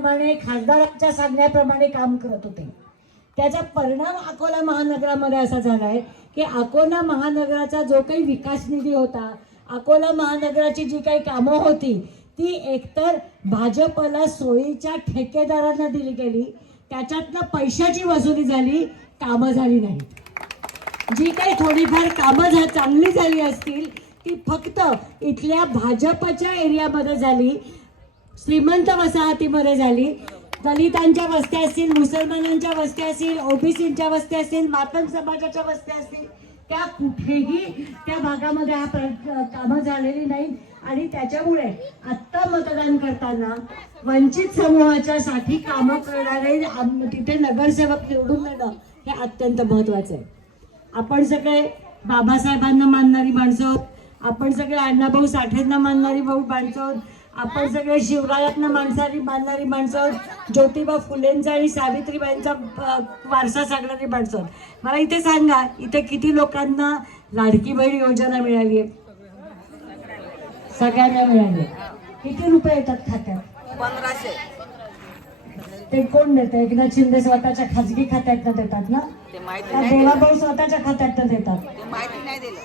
सांगण्याप्रमाणे, खासदारांच्या सांगण्याप्रमाणे काम करत होते. त्याचा परिणाम अकोला महानगरामध्ये असा झाला आहे की अकोला महानगराचा जो काही विकास निधी होता, अकोला महानगराची जी काही कामं होती ती एकतर भाजपला सोयीच्या ठेकेदारांना दिली गेली, त्याच्यातनं पैशाची वसुली झाली, कामं झाली नाही. जी काही थोडीफार कामं चांगली झाली असतील ती फक्त इथल्या भाजपच्या एरियामध्ये झाली, श्रीमंत वसाहतीमध्ये झाली. दलितांच्या वस्त्या असतील, मुसलमानांच्या वस्त्या असतील, ओबीसींच्या वस्त्या असतील, मातंग समाजाच्या वस्त्या असतील, त्या कुठेही त्या भागामध्ये कामं झालेली नाहीत. आणि त्याच्यामुळे आत्ता मतदान करताना वंचित समूहाच्या साठी कामं करणारे तिथे नगरसेवक निवडून देणं हे अत्यंत महत्त्वाचं आहे. आपण सगळे बाबासाहेबांना मानणारी माणसं आहोत, आपण सगळे अण्णाभाऊ साठेंना मानणारी माणसं आहोत, आपण सगळे शिवरायांना मानणारी माणसं आहोत, ज्योतिबा फुलेंचा आणि सावित्रीबाईंचा वारसा सांगणारी माणसं आहोत. मला इथे सांगा, इथे किती लोकांना लाडकी बहीण योजना मिळाली आहे? सगळ्यांना मिळाली. किती रुपये येतात खात्यात? 1500. ते कोण देतं? एकनाथ शिंदे स्वतःच्या खाजगी खात्यातनं देतात ना? देवाभाऊ स्वतःच्या खात्यातनं देतात. माहिती नाही दिलं.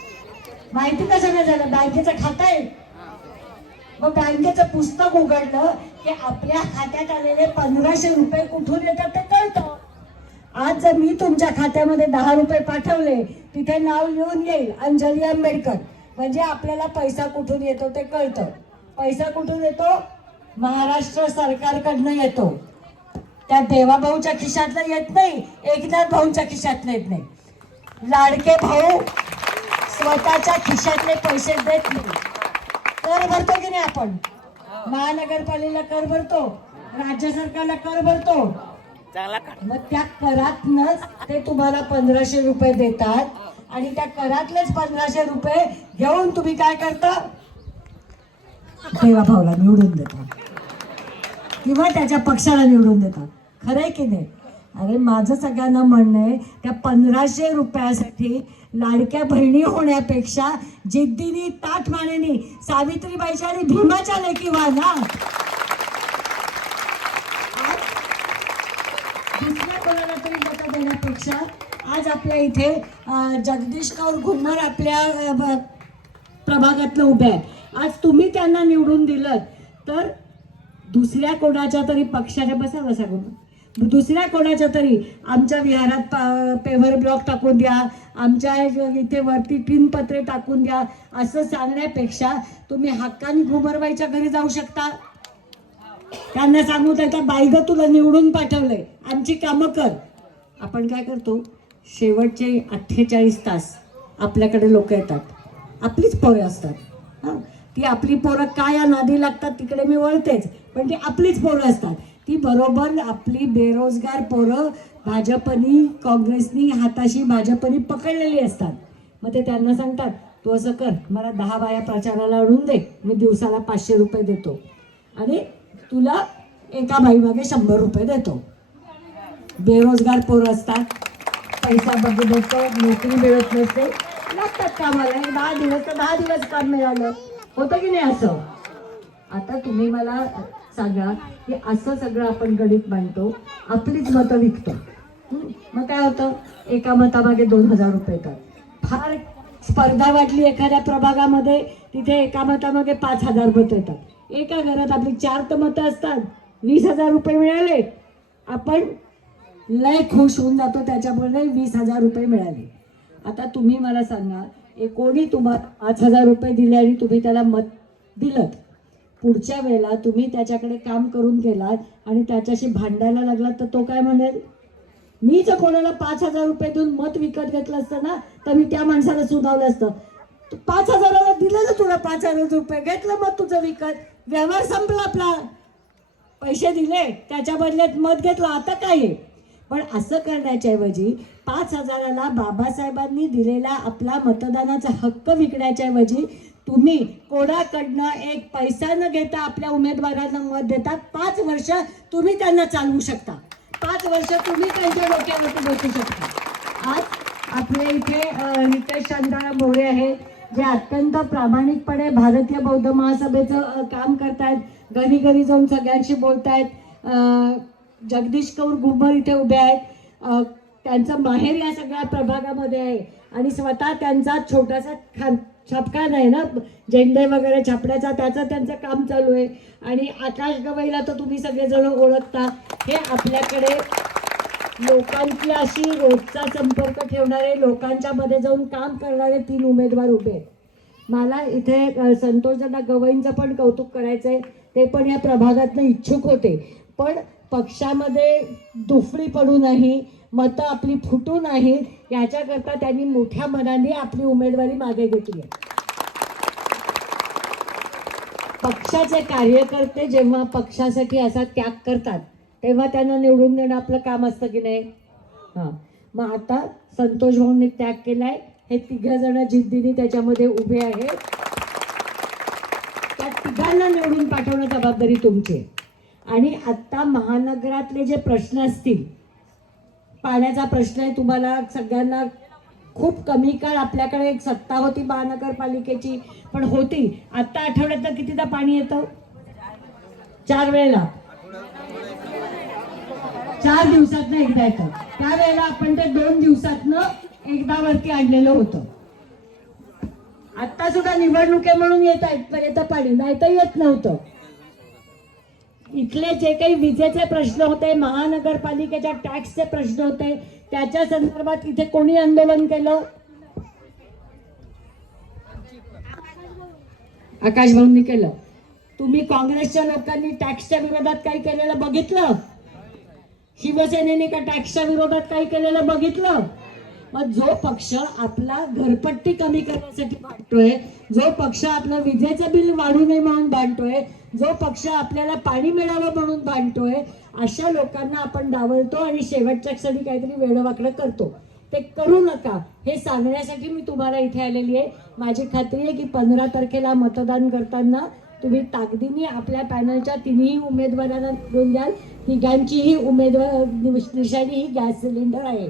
माहिती कसं नाही झालं? बँकेचं खातं आहे. मग बँकेचं पुस्तक उघडलं की आपल्या खात्यात आलेले 1500 रुपये कुठून येतात ते कळतं. आज जर मी तुमच्या खात्यामध्ये 10 रुपये पाठवले, तिथे नाव लिहून येईल अंजली आंबेडकर, म्हणजे आपल्याला पैसा कुठून येतो ते कळतं. पैसा कुठून येतो? महाराष्ट्र सरकारकडनं येतो. त्या देवाभाऊच्या खिशातलं येत नाही, एकनाथ भाऊंच्या खिशातलं येत नाही. लाडके भाऊ स्वतःच्या खिशातले पैसे देत नाही. कर भरतो की नाही आपण? महानगरपालिकेला कर भरतो, राज्य सरकारला कर भरतो. मग त्या करातनच ते तुम्हाला 1500 रुपये देतात आणि त्या करातलेच 1500 रुपये घेऊन तुम्ही काय करता? देवाभाऊला निवडून देता किंवा त्याच्या पक्षाला निवडून देता. खरंय की नाही? अरे माझं सगळ्यांना म्हणणं आहे, त्या 1500 रुपयासाठी लाडक्या बहिणी होण्यापेक्षा जिद्दीनी ताठमानेनी सावित्रीबाईच्या आणि भीमाच्या लेकी व्हा ना. दुसऱ्या कोणाला तरी मतं देण्यापेक्षा आज आपल्या इथे जगदीश कौर घुमर आपल्या प्रभागातलं उभे आहेत. आज तुम्ही त्यांना निवडून दिलं तर दुसऱ्या कोणाच्या तरी पक्षाने बसा करून दुसऱ्या कोणाच्या तरी आमच्या विहारात पेव्हर ब्लॉक टाकून द्या, आमच्या इथे वरती 3 पत्रे टाकून द्या, असं सांगण्यापेक्षा तुम्ही हक्काने घुमरबाईच्या घरी जाऊ शकता. त्यांना सांगू त्या बाई ग तुला निवडून पाठवलंय, आमची कामं कर. आपण काय करतो? शेवटचे 48 तास आपल्याकडे लोक येतात, आपलीच पोरं असतात. हां, ती आपली पोरं काय या नादी लागतात तिकडे मी वळतेच, पण ती आपलीच पोरं असतात. ती बरोबर आपली बेरोजगार पोरं भाजपनी काँग्रेसनी हाताशी भाजपनी पकडलेली असतात. मग ते त्यांना सांगतात तू असं कर, मला 10 बाया प्रचाराला आणून दे, मी दिवसाला 500 रुपये देतो आणि तुला एका बाईमागे 100 रुपये देतो. बेरोजगार पोरं असतात, पैसा बघू देतो, नोकरी मिळत नसते, लागतात कामाला. 10 दिवस तर 10 दिवस काम मिळालं, होतं की नाही असं? आता तुम्ही मला सांगा की असं सगळं आपण गणित मांडतो, आपलीच मतं विकतो. मग काय होतं? एका मतामागे 2000 रुपये येतात. फार स्पर्धा वाटली एखाद्या प्रभागामध्ये, तिथे एका मतामागे 5000 मतं येतात. एका घरात आपली 4 तर मतं असतात, 20,000 रुपये मिळाले, आपण लय खुश होऊन जातो त्याच्यामुळे 20,000 रुपये मिळाले. आता तुम्ही मला सांगा, कोणी तुम्हाला 5,000 रुपये दिले आणि तुम्ही त्याला मत दिलं, पुढच्या वेळेला तुम्ही त्याच्याकडे काम करून गेलात आणि त्याच्याशी भांडायला लागलात तर तो काय म्हणेल? मी जर कोणाला 5,000 रुपये देऊन मत विकत घेतलं असतं ना तर मी त्या माणसाला सुनावलं असतं. 5,000ला दिलं ना तुला, 5,000 रुपये घेतलं मग तुझं विकत, व्यवहार संपला आपला. पैसे दिले त्याच्या बदल्यात मत घेतलं, आता काय आहे? पण असं करण्याच्या ऐवजी 5,000ला बाबासाहेबांनी दिलेला आपला मतदानाचा हक्क विकण्याच्या ऐवजी तुम्ही कोणाकडनं एक पैसा न घेता आपल्या उमेदवारांना मत देतात. 5 वर्ष तुम्ही त्यांना चालवू शकता, 5 वर्ष तुम्ही त्यांच्या डोक्यावरती बसू शकता. आज आपल्या इथे नितेश शांताराम मोरे आहे, जे अत्यंत प्रामाणिकपणे भारतीय बौद्ध महासभेचं काम करतायत, घरी घरी जाऊन सगळ्यांशी बोलतायत. जगदीश कौर घुमर इथे उभे आहेत. त्यांचं माहेर या सगळ्या प्रभागामध्ये आहे आणि स्वतः त्यांचा छोटासा छापखान आहे ना, झेंडे वगैरे छापण्याचा, त्याचं त्यांचं काम चालू आहे. आणि आकाश गवईला तर तुम्ही सगळेजण ओळखता. हे आपल्याकडे लोकांची अशी रोजचा संपर्क ठेवणारे, लोकांच्या मध्ये जाऊन काम करणारे 3 उमेदवार उभे आहेत. मला इथे संतोषदादा गवईंचं पण कौतुक करायचं आहे. ते पण या प्रभागातनं इच्छुक होते, पण पक्षामध्ये दुफळी पडू नाही, मतं आपली फुटू नाही, याच्याकरता त्यांनी मोठ्या मनाने आपली उमेदवारी मागे घेतली आहे. पक्षाचे कार्यकर्ते जेव्हा पक्षासाठी असा त्याग करतात तेव्हा त्यांना निवडून देणं आपलं काम असतं की नाही. हां, मग आता संतोष भाऊंनी त्याग केलाय. हे 3 जण जिद्दीने त्याच्यामध्ये उभे आहेत. त्या 3घांना निवडून पाठवणं जबाबदारी तुमची आहे. आणि आत्ता महानगरातले जे प्रश्न असतील, पाण्याचा प्रश्न आहे, तुम्हाला सगळ्यांना खूप कमी काळ आपल्याकडे एक सत्ता होती महानगरपालिकेची, पण होती. आत्ता आठवड्यात कितीदा पाणी येतं? 4 वेळेला, 4 दिवसातनं एकदा येतं. त्यावेळेला आपण ते 2 दिवसातनं एकदा वरती आणलेलं होतं. आत्ता सुद्धा निवडणुके म्हणून येतं पाणी, नाही तर येत नव्हतं. इथले जे काही विजेचे प्रश्न होते, महानगरपालिकेच्या टॅक्सचे प्रश्न होते, त्याच्या संदर्भात इथे कोणी आंदोलन केलं? आकाश भाऊंनी केलं. तुम्ही काँग्रेसच्या लोकांनी टॅक्सच्या विरोधात काही केलेलं बघितलं? शिवसेनेने का टॅक्सच्या विरोधात काही केलेलं बघितलं? मग जो पक्ष आपला घरपट्टी कमी करण्यासाठी भांडतोय, जो पक्ष आपलं विजेचं बिल वाढू नये म्हणून भांडतोय, जो पक्ष आपल्याला पाणी मिळावं म्हणून भांडतोय, अशा लोकांना आपण डावलतो आणि शेवटच्या क्षणी काहीतरी वेडवाकडं करतो. ते करू नका हे सांगण्यासाठी मी तुम्हाला इथे आलेली आहे. माझी खात्री आहे की 15 तारखेला मतदान करताना तुम्ही ताकदीने आपल्या पॅनलच्या 3ही उमेदवारांना निवडून द्याल. 3घांचीही उमेदवार निशाणी ही गॅस सिलेंडर आहे.